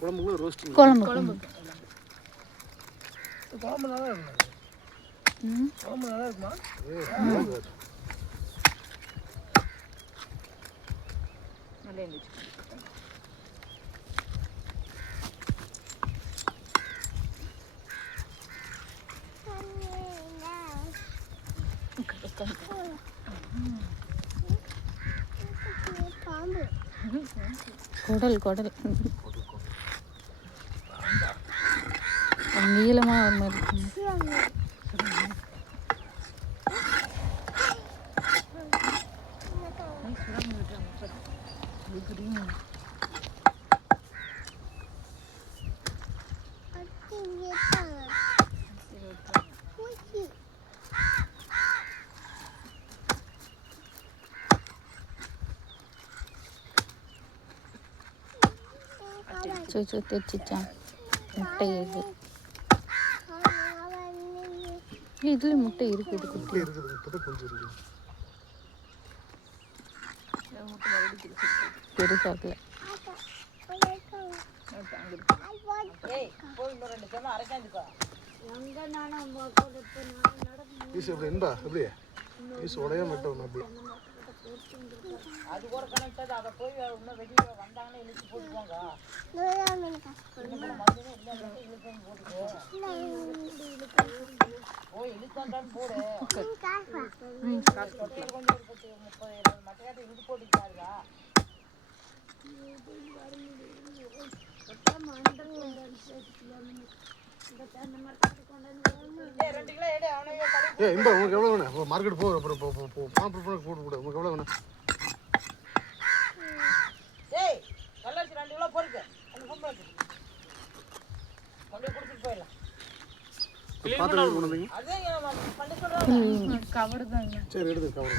குழம்பு ரோஸ்ட் குழம்பு நல்லா இருக்குமா? நல்லா இருந்துச்சு. குடல் நீளமா ஒரு மாதிரி தைச்சிச்சான். முட்டை இது இதுல முட்டை இருக்குது. குட்டி இருக்குது. இப்போதான் கொஞ்சம் இருக்குது. பெருசாக்கல. பீஸ் எப்படி என்பா எப்படி பீஸ் உடையாம விட்டோம் அப்படி அது கூட கனெக்ட் அதை போய் இன்னும் வெளியே வந்தாங்கன்னா இழுத்து போட்டுக்கோங்க. போய் இழுத்து வந்தாலும் போடு. கொஞ்சம் 30 மட்டையாட்ட இழுத்து போட்டுக்காருங்க. இந்த உங்களுக்கு எவ்வளோ வேணும்? மார்க்கெட் போகிற அப்புறம் போட்டு கூட உங்களுக்கு எவ்வளோ வேணும்? ஏய் கல்லாச்சி 2 கிலோ பொறுக்கு அந்த பொம்பளை கொண்டு கொடுத்துட்டு போயிடலாம். பாத்திரம் கொண்டு வந்தீங்க? அதே பண்ணி சொல்கிறேன். கவர் தான். சரி எடுத்து கவர்